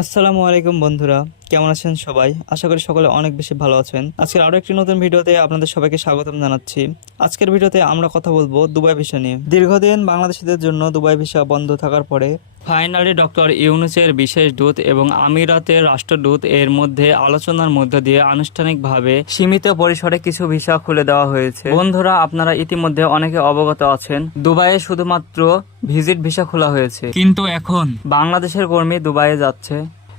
আসসালামু আলাইকুম বন্ধুরা, কেমন আছেন সবাই? আশা করি সকলে অনেক বেশি ভালো আছেন। আজকের আরো একটি নতুন ভিডিওতে আপনাদের সবাইকে স্বাগতম জানাচ্ছি। আজকের ভিডিওতে আমরা কথা বলবো দুবাই ভিসা নিয়ে। দীর্ঘদিন বাংলাদেশিদের জন্য দুবাই ভিসা বন্ধ থাকার পরে ফাইনালি ডক্টর ইউনূসের বিশেষ দূত এবং আমিরাতের রাষ্ট্রদূত এর মধ্যে আলোচনার মধ্য দিয়ে আনুষ্ঠানিকভাবে সীমিত পরিসরে কিছু ভিসা খুলে দেওয়া হয়েছে। বন্ধুরা, আপনারা ইতিমধ্যে অনেকে অবগত আছেন, দুবাইয়ে শুধুমাত্র ভিজিট ভিসা খোলা হয়েছে, কিন্তু এখন বাংলাদেশের কর্মী দুবাইয়ে যাচ্ছে।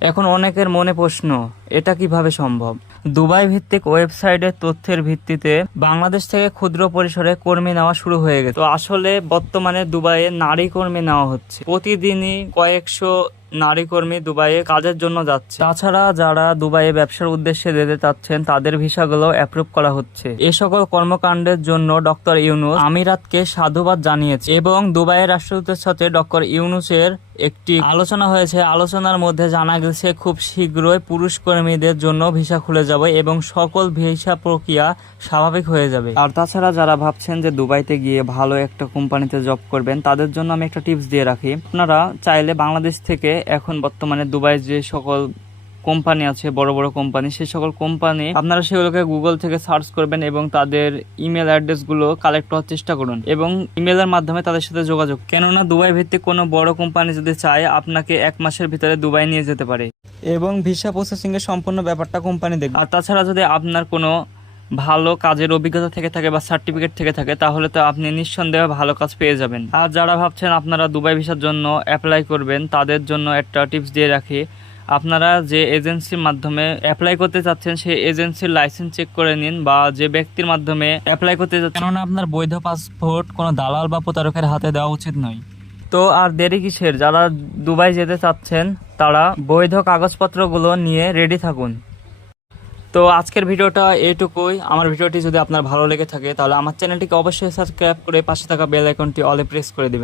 এখন অনেকের মনে প্রশ্ন, এটা কিভাবে সম্ভব? দুবাই ভিত্তিক ওয়েবসাইটের তথ্যের ভিত্তিতে বাংলাদেশ থেকে ক্ষুদ্র পরিসরে কর্মী নেওয়া শুরু হয়ে গেছে। তো আসলে বর্তমানে দুবাইয়ে নারী কর্মী নেওয়া হচ্ছে। প্রতিদিনই কয়েকশো নারী কর্মী দুবাইয়ে কাজের জন্য যাচ্ছে। তাছাড়া যারা দুবাইয়ে ব্যবসার উদ্দেশ্যে যেতে চাচ্ছেন তাদের ভিসাগুলো অ্যাপ্রুভ করা হচ্ছে। এ সকল কর্মকাণ্ডের জন্য ডক্টর ইউনূস আমিরাতকে সাধুবাদ জানিয়েছে এবং দুবাইয়ের রাষ্ট্রদূতের সাথে ডক্টর ইউনূসের একটি আলোচনা হয়েছে। আলোচনার মধ্যে জানা গেছে খুব শীঘ্রই পুরুষ কর্মীদের জন্য ভিসা খুলে যাবে এবং সকল ভিসা প্রক্রিয়া স্বাভাবিক হয়ে যাবে। আর তাছাড়া যারা ভাবছেন যে দুবাইতে গিয়ে ভালো একটা কোম্পানিতে জব করবেন, তাদের জন্য আমি একটা টিপস দিয়ে রাখি। আপনারা চাইলে বাংলাদেশ থেকে এখন বর্তমানে দুবাই যে সকল কোম্পানি আছে, বড় বড় কোম্পানি, সেই সকল কোম্পানি আপনারা সেগুলোকে গুগল থেকে সার্চ করবেন এবং তাদের ইমেল অ্যাড্রেস গুলো কালেক্ট করার চেষ্টা করুন এবং ইমেলের মাধ্যমে তাদের সাথে যোগাযোগ। কেননা দুবাই ভিত্তিক কোনো বড় কোম্পানি যদি চায়, আপনাকে 1 মাসের ভিতরে দুবাই নিয়ে যেতে পারে এবং ভিসা প্রসেসিং এর সম্পূর্ণ ব্যাপারটা কোম্পানি দেখবে। আর তাছাড়া যদি আপনার কোনো ভালো কাজের অভিজ্ঞতা থেকে থাকে বা সার্টিফিকেট থেকে থাকে, তাহলে তো আপনি নিঃসন্দেহে ভালো কাজ পেয়ে যাবেন। আর যারা ভাবছেন আপনারা দুবাই ভিসার জন্য অ্যাপ্লাই করবেন, তাদের জন্য একটা টিপস দিয়ে রাখি। আপনারা যে এজেন্সির মাধ্যমে অ্যাপ্লাই করতে চাচ্ছেন, সেই এজেন্সির লাইসেন্স চেক করে নিন, বা যে ব্যক্তির মাধ্যমে অ্যাপ্লাই করতে যাচ্ছেন, কেননা আপনার বৈধ পাসপোর্ট কোনো দালাল বা প্রতারকের হাতে দেওয়া উচিত নয়। তো আর দেরি কিসের? যারা দুবাই যেতে চাচ্ছেন তারা বৈধ কাগজপত্রগুলো নিয়ে রেডি থাকুন। তো আজকের ভিডিওটা এইটুকুই। আমার ভিডিওটি যদি আপনার ভালো লেগে থাকে, তাহলে আমার চ্যানেলটিকে অবশ্যই সাবস্ক্রাইব করে পাশে থাকা বেল আইকনটি অলে প্রেস করে দিবেন।